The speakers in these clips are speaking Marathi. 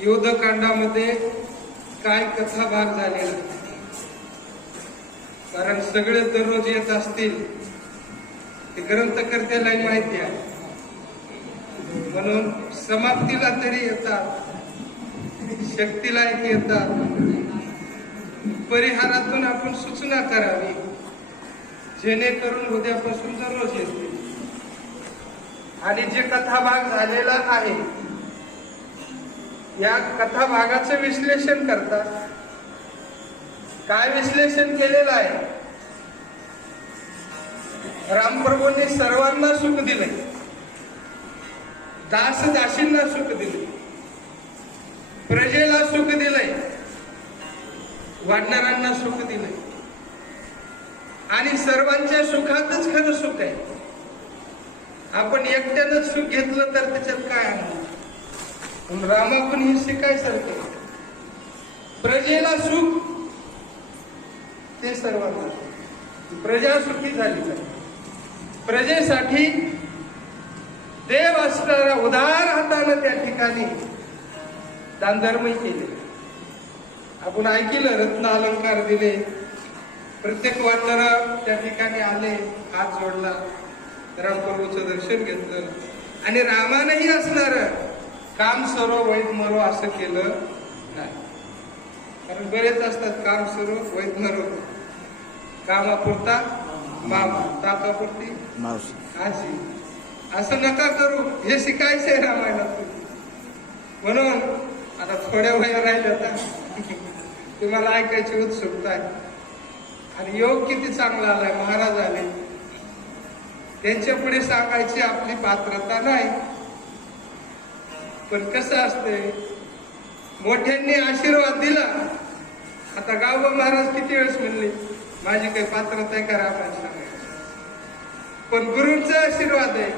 युद्धकांडामध्ये काय कथा भाग झालेला? कारण सगळे दररोज येत असतील. ते ग्रंथकर्त्यालाही माहिती आहे. म्हणून समाप्तीला तरी येतात. शक्तीला एक येतात. परिहारातून आपण सूचना करावी. जेणेकरून उद्यापासून दररोज येतील. आणि जे कथाभाग झालेला आहे या कथा भागाचं विश्लेषण करतात काय विश्लेषण केलेलं आहे? रामप्रभूंनी सर्वांना सुख दिले. दास दासींना सुख दिले. प्रजेला सुख दिलंय वाढणाऱ्यांना सुख दिलंय आणि सर्वांच्या सुखातच खरं सुख आहे. आपण एकट्यानं सुख घेतलं तर त्याच्यात काय आणलं रामा पण रामापण हे शिकायसारखे प्रजेला सुख ते सर्वांना प्रजा सुखी झाली प्रजेसाठी देव असणारा उदार हातानं त्या ठिकाणी दानधर्मही केले. आपण ऐकलं रत्न अलंकार दिले. प्रत्येक वाटणारा त्या ठिकाणी आले हात जोडला. रामप्रभूचं दर्शन घेतलं. आणि रामानंही असणार काम सरो वैद मरो असं केलं नाही. कारण बरेच असतात काम सरो वैद मरो. कामापुरता मामा ताकापुरती आजी. असं नका करू. हे शिकायचंय रामायणातून म्हणून आता थोड्या वया राहिल्या आता तुम्हाला ऐकायची उत्सुकता आहे. आणि योग किती चांगला आलाय महाराज आले. त्यांच्या पुढे सांगायची आपली पात्रता नाही. पण कसं असतंय मोठ्यांनी आशीर्वाद दिला. आता गावबा महाराज किती वेळेस म्हणले माझी काही पात्रता आहे का रामायण सांगायची पण गुरूंचा आशीर्वाद आहे.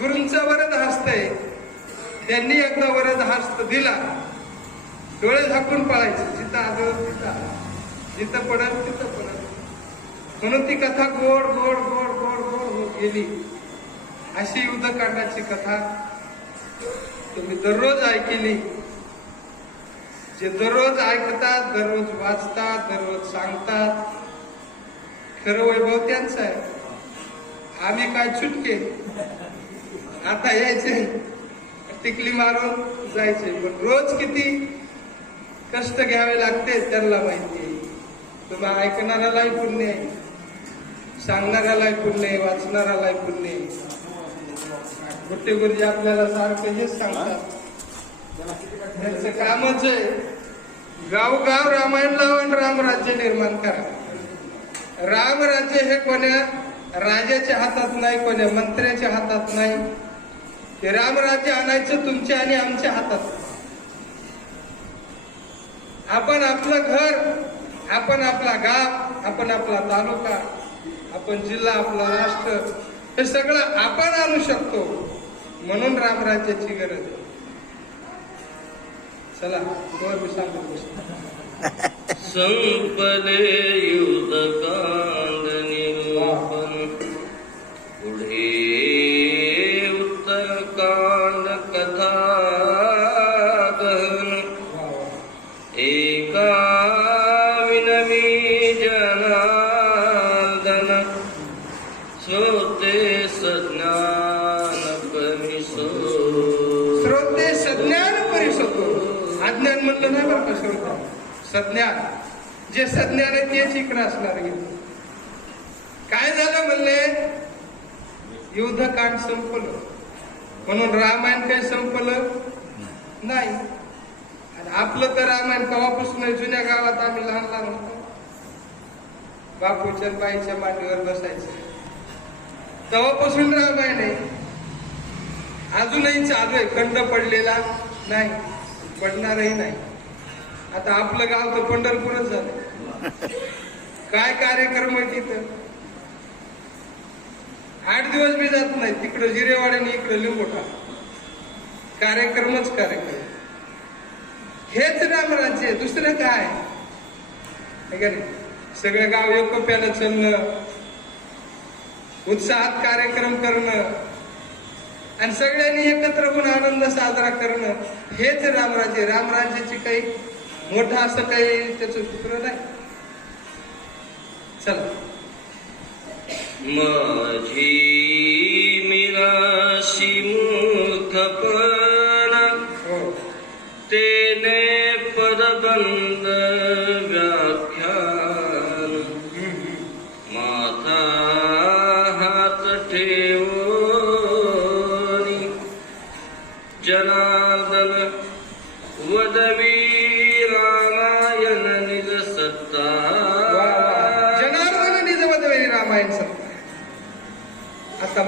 गुरूंचा वरद हस्त आहे. त्यांनी एकदा वरद हस्त दिला. डोळे झाकून पळायचे जिथं आदळ तिथं जिथं पडत तिथं पडत म्हणून ती कथा गोड गोड गोड गोड गोड होत गेली. अशी युद्धकांडाची कथा तुम्ही दररोज ऐकली. जे दररोज ऐकतात दररोज वाचतात दररोज सांगतात खरं वैभव त्यांचं आहे. आम्ही काय चुटके? आता यायचे. टिकली मारून जायचे. पण रोज किती कष्ट घ्यावे लागते त्यांना माहिती आहे. तुम्हा ऐकणाऱ्यालाही पुण्य आहे. सांगणाऱ्यालाही पुण्य आहे. वाचणाऱ्यालाही पुण्य आहे. गुट्टे गुरुजी आपल्याला सारखं हेच सांगतात. त्यांचं कामच आहे गावगाव रामायण लावून राम रामराज्य निर्माण करा. रामराज्य हे कोण्या? राजाच्या हातात नाही कोण्या मंत्र्याच्या हातात नाही. ते रामराज्य आणायचं तुमच्या आणि आमच्या हातात. आपण आपलं घर आपण आपला गाव आपण आपला तालुका आपण जिल्हा आपला राष्ट्र हे सगळं आपण आणू शकतो. म्हणून रामराज्याची गरज आहे. चला कोण मी सांगतो संपले युद्ध का अज्ञान नाही बरं का श्रोता सज्ञान. जे सज्ञान आहे तेच इकडे असणार काय झालं म्हणले? युद्धकांड संपलं. म्हणून रामायण काही संपलं? नाही. आणि आपलं तर रामायण कवापासून जुन्या गावात आम्ही लहान लहान होतो. बापूच्या बाईच्या मांडीवर बसायचं. तेव्हापासून रामायण आहे. अजूनही चालू आहे. खंड पडलेला नाही. पडणारही नाही. आता आपलं गाव तर पंढरपूरच झालं. काय कार्यक्रम आहे तिथं? आठ दिवस बी जात नाही. तिकडं जिरेवाड आणि इकडं लिंबोटा कार्यक्रमच कार्यक्रम. हेच रामराज्य आहे, दुसरं काय? का नाही? सगळं गाव एकोप्यानं चालणं उत्साहात कार्यक्रम करणं आणि सगळ्यांनी एकत्र होऊन आनंद साजरा करणं हेच रामराज्य रामराज्याची काही मोठं असं काही त्याचं सूत्र नाही. चला. माझी मिराशी मूर्खपण हो. तेने पदबंद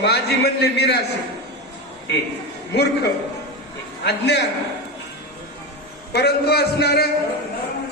माझी म्हणले मिराशी. मूर्ख. अज्ञान. परंतु असणार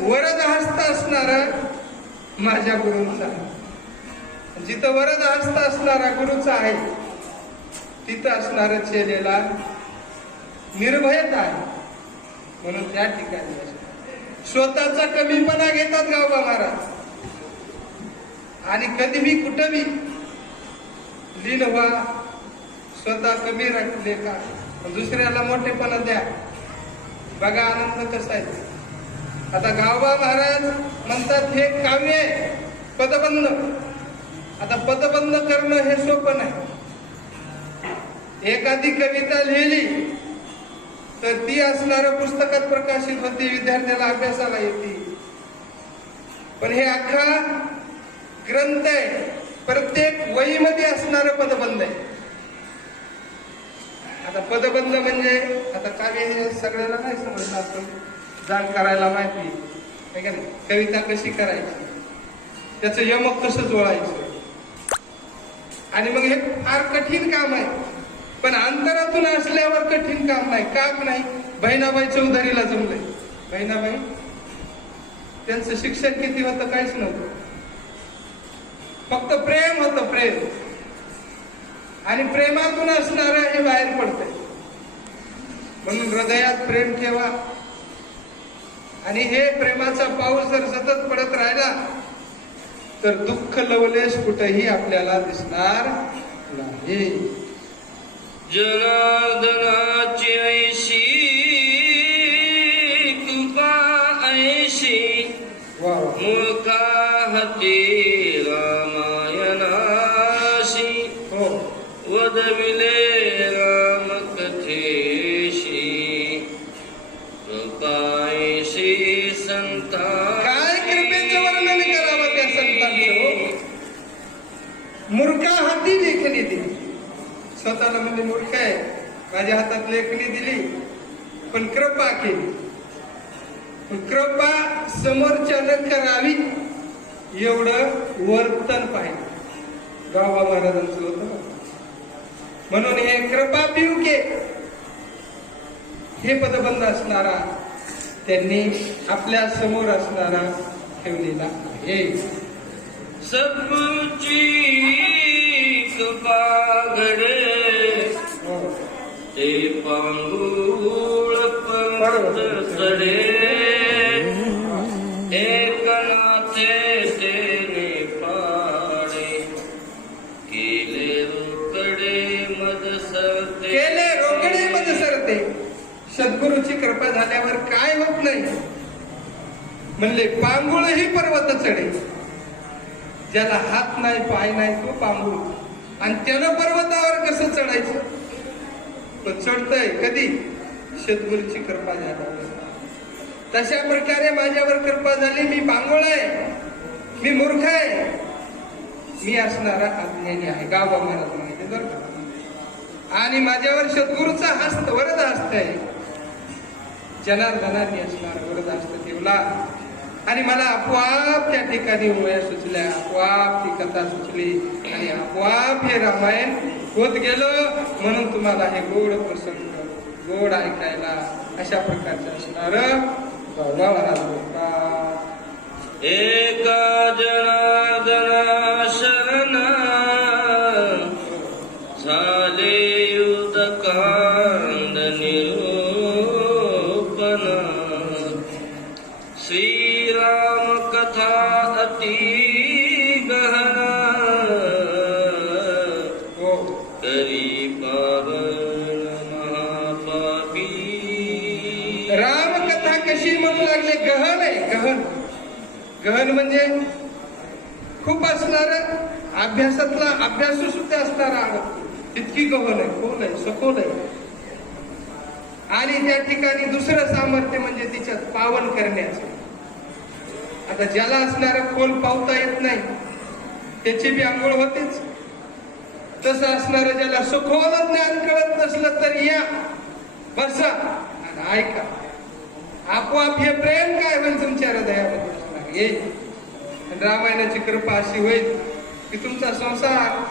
वरद हस्त असणारा माझ्या गुरूंचा जिथं वरद हस्त असणारा गुरुचा आहे तिथं असणार चेलेला निर्भयता आहे. म्हणून त्या ठिकाणी. स्वतःचा कमीपणा घेतात गावबा महाराज. आणि कधी मी कुठं बी लीन व्हा स्वतः कमी राखले का? दुसऱ्याला मोठेपणा द्या. बघा आनंद कसा आहे. आता गावबा महाराज म्हणतात हे काव्य आहे. पदबंध. आता पदबंध करणं हे सोपं नाही. एखादी कविता लिहिली तर ती असणाऱ्या पुस्तकात प्रकाशित होते विद्यार्थ्याला अभ्यासाला येते. पण हे अख्खा ग्रंथ आहे. प्रत्येक वहीमध्ये असणारं पदबंध आहे. आता पदबंध म्हणजे आता काव्य हे सगळ्याला नाही समजलं आपण. जाण करायला माहिती आहे. का नाही? कविता कशी करायची? त्याचं यमक कसं जोडायचं आणि मग हे फार कठीण काम आहे. पण अंतरातून असल्यावर कठीण काम नाही. काम नाही? बहिणाबाई चौधरीला जमलंय. बहिणाबाई त्यांचं शिक्षण किती होतं काहीच नव्हतं. फक्त प्रेम होतं प्रेम. आणि प्रेमातून असणारं हे बाहेर पडतंय. म्हणून हृदयात प्रेम ठेवा. आणि हे प्रेमाचा पाऊस जर सतत पडत राहिला तर दुःख लवलेश कुठेही आपल्याला दिसणार नाही. जनार्दनाची ऐशी वदविले रामकथेशी कृपायशी संता काय कृपेचं वर्णन करावं त्या संतांचं? हो मूर्खा हाती लेखणी दिली. स्वतःला म्हणजे मूर्ख आहे. माझ्या हातात लेखणी दिली पण कृपा केली. कृपा समोरच्यानं करावी एवढं वर्तन पाहिजे गावा महाराजांचं म्हणून हे कृपा पिवके हे पदबंध असणारा त्यांनी आपल्यासमोर असणारा ठेवलेला आहे. कृपा घडे. हो. ते पांगुळ पर्वत चढे. सद्गुरूची कृपा झाल्यावर काय होत नाही? म्हणले पांगुळ ही पर्वत चढे. ज्याला हात नाही पाय नाही तो पांगुळ. आणि त्यानं पर्वतावर कसं चढायचं? तो चढतय कधी? सद्गुरूची कृपा झाल्यावर. तशा प्रकारे माझ्यावर कृपा झाली मी पांगुळ आहे. मी मूर्ख आहे. मी असणारा अज्ञानी आहे. गावा महाराज माहिती बरं आणि माझ्यावर सद्गुरूचा हस्त वरद हस्त आहे. जनार्दनाने असणार वरद हस्त ठेवला आणि मला आपोआप त्या ठिकाणी उमया सुचल्या आपोआप ती कथा सुचली आणि आपोआप हे रामायण होत गेलं म्हणून तुम्हाला हे गोड प्रसंग गोड ऐकायला अशा प्रकारचे असणार महाराज बोलतात. एका रामकथा कशी म्हणू लागले? गहन आहे गहन. गहन म्हणजे खूप असणार अभ्यासातला अभ्यास सुद्धा असणारा तितकी गहन आहे. कोण आहे? सखोल आहे. आणि त्या ठिकाणी दुसरं सामर्थ्य म्हणजे तिच्यात पावन करण्याचं. आता ज्याला असणारं खोल पावता येत नाही त्याची बी आंघोळ होतेच. तसं असणारं ज्याला सखोल ज्ञान कळत नसलं तर या. बसा आणि ऐका. आपोआप हे प्रेम काय होईल तुमच्या हृदयामध्ये? येईल रामायणाची कृपा अशी होईल की तुमचा संसार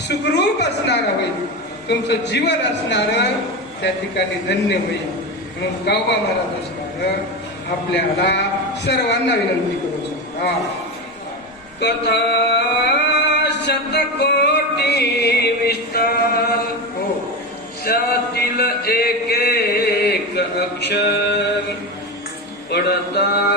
सुखरूप असणारा होईल. तुमचं जीवन असणार त्या ठिकाणी धन्य होईल. म्हणून गावबा महाराज असणार आपल्याला सर्वांना विनंती करू शकता. कथा शतकोटी विस्तार. हो. त्यातील एक एक अक्षर पडता